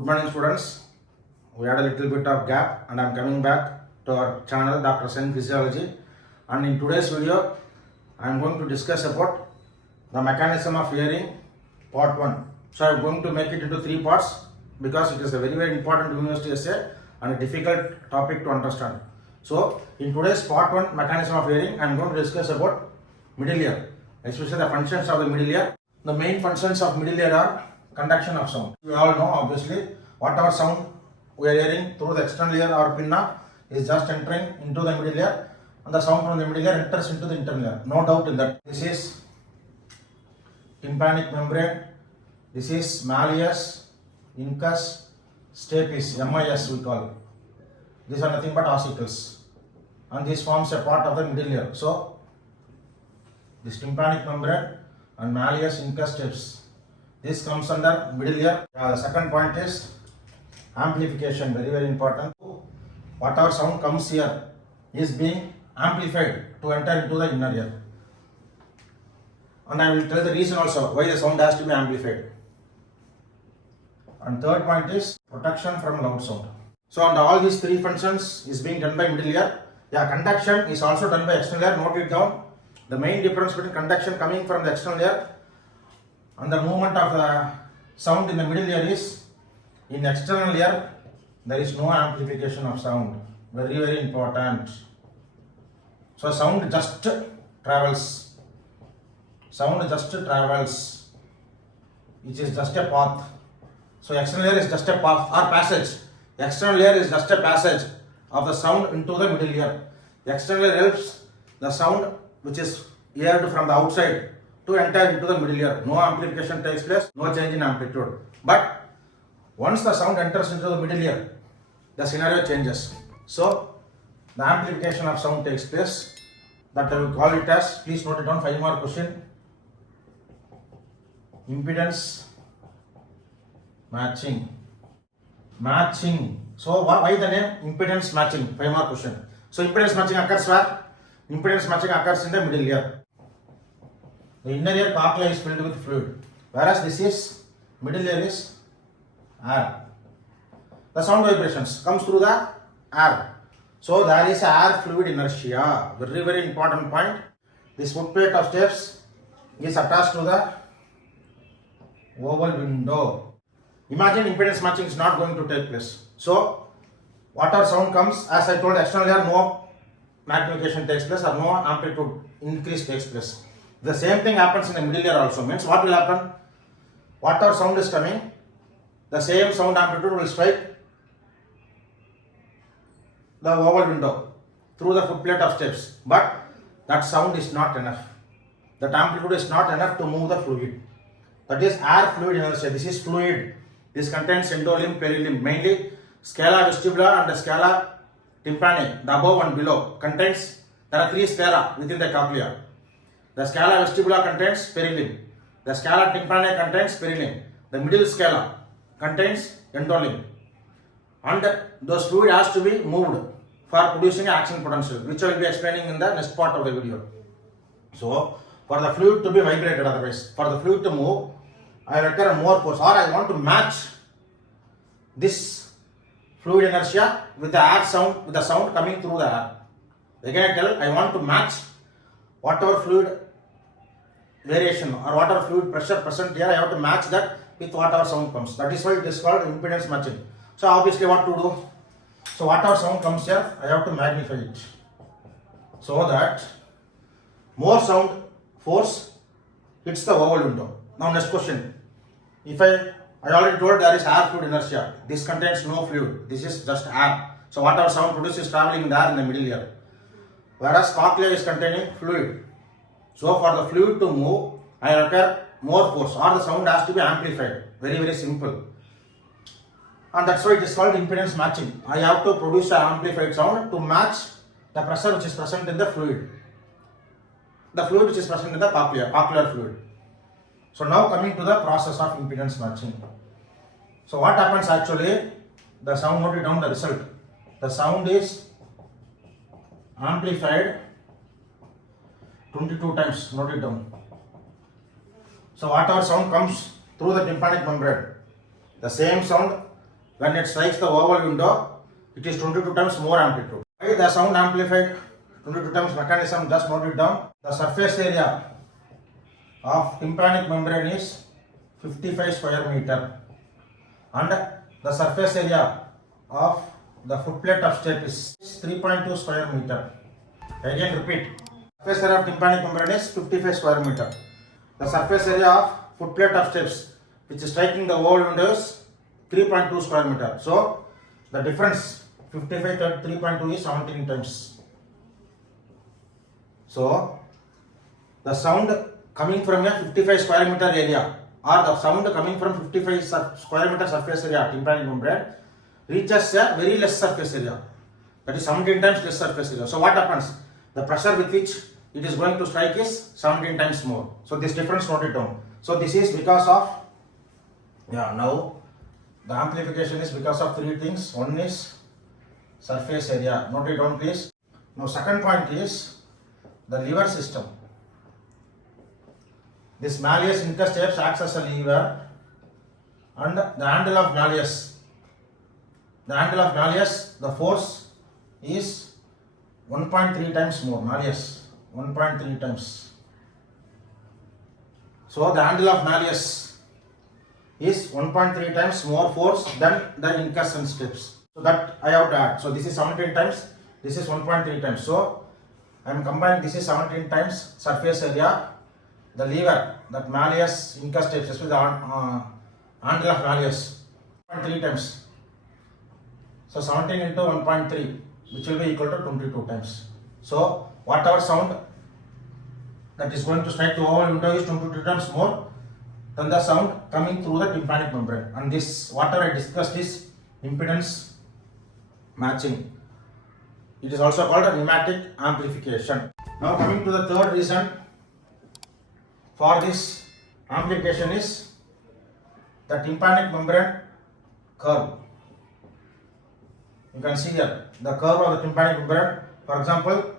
Good morning students. We had a little bit of gap and I am coming back to our channel Dr. Sen Physiology, and in today's video I am going to discuss about the mechanism of hearing part 1. So I am going to make it into 3 parts because it is a very important university essay and a difficult topic to understand. So in today's part 1 mechanism of hearing I am going to discuss about middle ear, especially the functions of the middle ear. The main functions of middle ear are conduction of sound. We all know obviously whatever sound we are hearing through the external ear or pinna is just entering into the middle ear, and the sound from the middle ear enters into the internal ear. No doubt in that. This is tympanic membrane. This is malleus, incus, stapes, MIS we call it. These are nothing but ossicles, and this forms a part of the middle ear. So this tympanic membrane and malleus, incus, stapes, this comes under middle ear. The second point is amplification, very important. Whatever sound comes here is being amplified to enter into the inner ear, and I will tell the reason also why the sound has to be amplified. And third point is protection from loud sound. So and all these 3 functions is being done by middle ear. Conduction is also done by external ear. Note it down. The main difference between conduction coming from the external ear and the movement of the sound in the middle ear is, in external ear there is no amplification of sound. Very important. So sound just travels. Sound just travels, which is just a path. So external ear is just a path or passage. External ear is just a passage of the sound into the middle ear. The external ear helps the sound which is heard from the outside to enter into the middle ear. No amplification takes place, no change in amplitude. But once the sound enters into the middle ear, the scenario changes. So the amplification of sound takes place. That I will call it as, please note it down, 5 more question. Impedance matching. So why the name impedance matching? 5 more question. So impedance matching occurs where? Impedance matching occurs in the middle ear. The inner ear cochlea is filled with fluid, whereas this is middle ear is air. The sound vibrations comes through the air. So there is air fluid inertia. Very important point. This footplate of steps is attached to the oval window. Imagine impedance matching is not going to take place. So whatever sound comes, as I told, external ear no magnification takes place or no amplitude increase takes place. The same thing happens in the middle ear also. Means what will happen? Whatever sound is coming, the same sound amplitude will strike the oval window through the footplate of steps. But that sound is not enough. That amplitude is not enough to move the fluid. That is air fluid inertia. This is fluid. This contains endolimb, perilimb. Mainly scala vestibula and the scala tympani, the above and below, contains, there are 3 sclera within the cochlea. The scala vestibula contains perilimb. The scala tympani contains perilimb. The middle scala contains endolimb. And those fluid has to be moved for producing action potential, which I will be explaining in the next part of the video. So for the fluid to be vibrated, otherwise for the fluid to move, I require more force, or I want to match this fluid inertia with the air sound, with the sound coming through the air. Again I tell, I want to match whatever fluid variation or whatever fluid pressure present here, I have to match that with whatever sound comes. That is why it is called impedance matching. So obviously what to do? So whatever sound comes here, I have to magnify it so that more sound force hits the oval window. Now next question. If I already told there is air fluid inertia. This contains no fluid. This is just air. So whatever sound produced is traveling in the air in the middle ear. Whereas cochlea is containing fluid. So for the fluid to move, I require more force, or the sound has to be amplified. Very simple. And that's why it is called impedance matching. I have to produce an amplified sound to match the pressure which is present in the fluid. The fluid which is present in the cochlear fluid. So now coming to the process of impedance matching. So what happens actually? The sound, note it down, the result. The sound is amplified 22 times, note it down. So whatever sound comes through the tympanic membrane, the same sound when it strikes the oval window, it is 22 times more amplitude. Why the sound amplified 22 times mechanism, just note it down. The surface area of tympanic membrane is 55 square meter and the surface area of the footplate of step is 3.2 square meter. Again repeat, surface area of tympanic membrane is 55 square meter. The surface area of footplate of steps which is striking the oval window is 3.2 square meter. So the difference 55 to 3.2 is 17 times. So the sound coming from a 55 square meter area or the sound coming from 55 square meter surface area tympanic membrane reaches a very less surface area, that is 17 times less surface area. So what happens? The pressure with which it is going to strike is 17 times more. So this difference, note it down. So this is because of, now the amplification is because of three things. One is surface area, note it down please. Now second point is the lever system. This malleus incus steps acts as a lever and the handle of malleus. The handle of malleus, the force is 1.3 times more, malleus 1.3 times. So the handle of malleus is 1.3 times more force than the incus and steps. So that I have to add. So this is 17 times, this is 1.3 times. So I am combining, this is 17 times surface area, the lever, that malleus incus steps, especially the handle of malleus, 1.3 times. So 17 into 1.3, which will be equal to 22 times. So whatever sound that is going to strike the oval window is 22 times more than the sound coming through the tympanic membrane. And this, whatever I discussed, is impedance matching. It is also called a pneumatic amplification. Now coming to the third reason for this amplification is the tympanic membrane curve. You can see here the curve of the tympanic membrane. For example,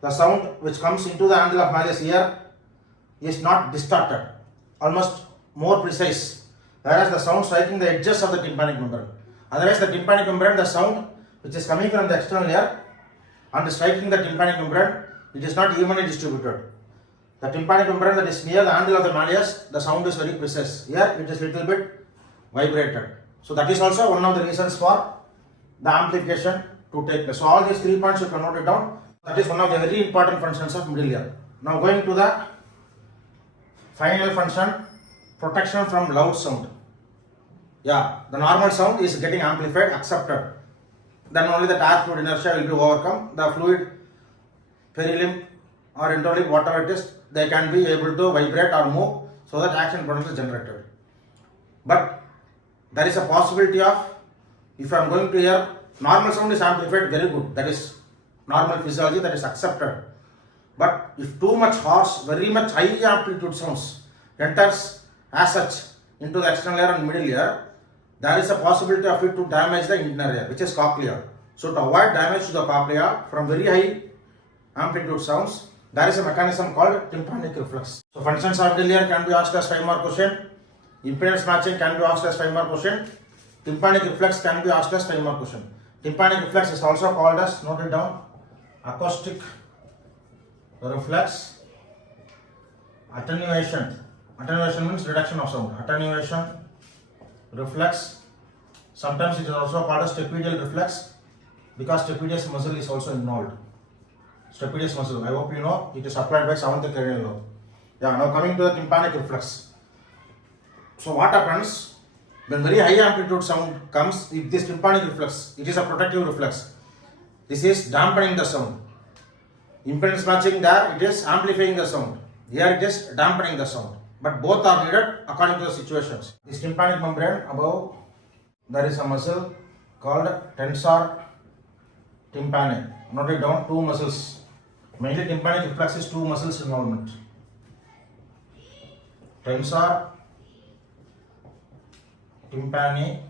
the sound which comes into the handle of malleus here is not distorted, almost more precise, whereas the sound striking the edges of the tympanic membrane. Otherwise, the tympanic membrane, the sound which is coming from the external ear and striking the tympanic membrane, it is not evenly distributed. The tympanic membrane that is near the handle of the malleus, the sound is very precise. Here it is little bit vibrated. So that is also one of the reasons for the amplification to take place. So all these 3 points you can note it down. That is one of the very important functions of middle ear. Now going to the final function, protection from loud sound. The normal sound is getting amplified, accepted. Then only the air fluid inertia will be overcome. The fluid, perilimb or endolimb, whatever it is, they can be able to vibrate or move so that action potential is generated. But there is a possibility of, if I am going to hear normal sound is amplified, very good, that is normal physiology, that is accepted. But if too much harsh, very much high amplitude sounds enters as such into the external ear and middle ear, there is a possibility of it to damage the inner ear, which is cochlea. So to avoid damage to the cochlea from very high amplitude sounds, there is a mechanism called tympanic reflex. So functions of middle ear can be asked as 5 mark question. Impedance matching can be asked as 5 mark question. Tympanic reflex can be asked as 5 mark question. Tympanic reflex is also called as, note it down, acoustic reflex. Attenuation. Attenuation means reduction of sound. Attenuation reflex. Sometimes it is also called as stapedial reflex because stapedius muscle is also involved. Stapedius muscle, I hope you know, it is supplied by 7th cranial lobe. Now coming to the tympanic reflex. So what happens when very high amplitude sound comes? If this tympanic reflex, it is a protective reflex. This is dampening the sound. Impedance matching, there it is amplifying the sound. Here it is dampening the sound. But both are needed according to the situations. This tympanic membrane above, there is a muscle called tensor tympanic. Note it down, 2 muscles. Mainly tympanic reflex is 2 muscles involvement. Tensor tympani,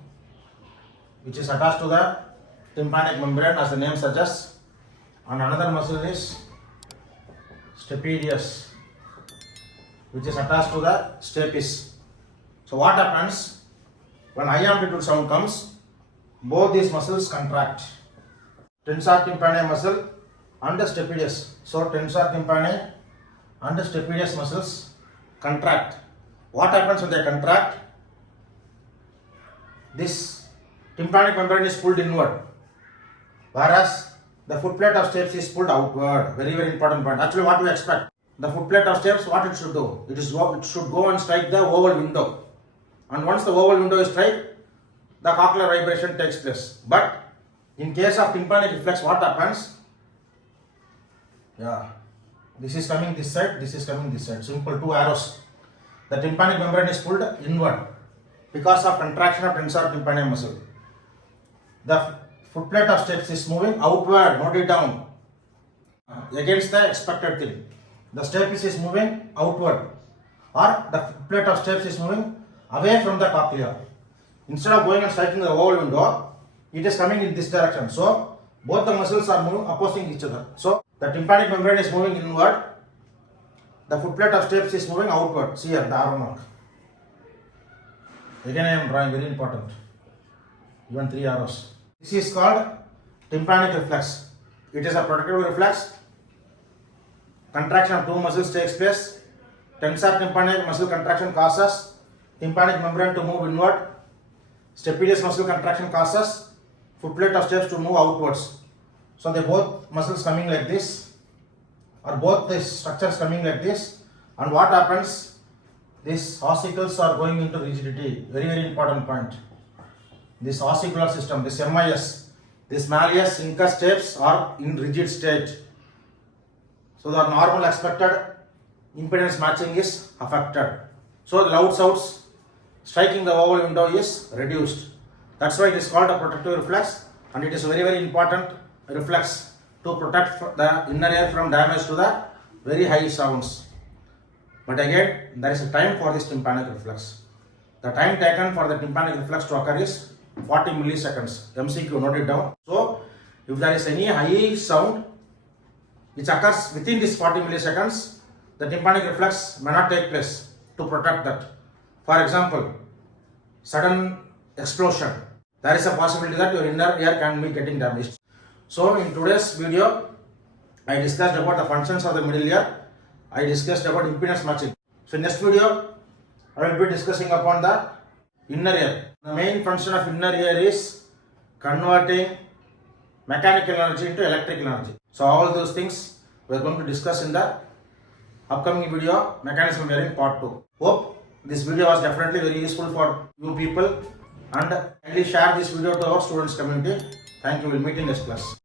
which is attached to the tympanic membrane as the name suggests, and another muscle is stapedius, which is attached to the stapes. So what happens When high amplitude sound comes, both these muscles contract. Tensor tympani muscle and the stapedius. So tensor tympani and the stapedius muscles contract. What happens when they contract? This tympanic membrane is pulled inward, whereas the footplate of stapes is pulled outward. Very, very important point. Actually, what we expect? The footplate of stapes, what it should do? It should go and strike the oval window. And once the oval window is struck, the cochlear vibration takes place. But in case of tympanic reflex, what happens? Yeah, this is coming this side, this is coming this side. Simple, two arrows. The tympanic membrane is pulled inward because of contraction of tensor tympani muscle. The footplate of stapes is moving outward, not it down, against the expected thing. The stapes is moving outward, or the footplate of stapes is moving away from the cochlea. Instead of going and striking the oval window, it is coming in this direction. So both the muscles are moving opposing each other. So the tympanic membrane is moving inward, the footplate of stapes is moving outward. See here, the arrow mark. Again I am drawing, very important. Even 3 arrows. This is called tympanic reflex. It is a protective reflex. Contraction of 2 muscles takes place. Tensor tympanic muscle contraction causes tympanic membrane to move inward. Stapedius muscle contraction causes footplate of stapes to move outwards. So they both muscles coming like this, or both the structures coming like this. And what happens? These ossicles are going into rigidity. Very, very important point. This ossicular system, this MIS, this malleus incus stapes are in rigid state. So the normal expected impedance matching is affected. So the loud sounds striking the oval window is reduced. That's why it is called a protective reflex, and it is a very, very important reflex to protect the inner ear from damage to the very high sounds. But again, there is a time for this tympanic reflex. The time taken for the tympanic reflex to occur is 40 milliseconds. MCQ, note it down. So, if there is any high sound which occurs within this 40 milliseconds, the tympanic reflex may not take place to protect that. For example, sudden explosion. There is a possibility that your inner ear can be getting damaged. So, in today's video, I discussed about the functions of the middle ear. I discussed about impedance matching. So, in next video, I will be discussing upon the inner ear. The main function of inner ear is converting mechanical energy into electrical energy. So, all those things we are going to discuss in the upcoming video, mechanism of hearing part 2. Hope this video was definitely very useful for you people, and kindly share this video to our students community. Thank you. We will meet in next class.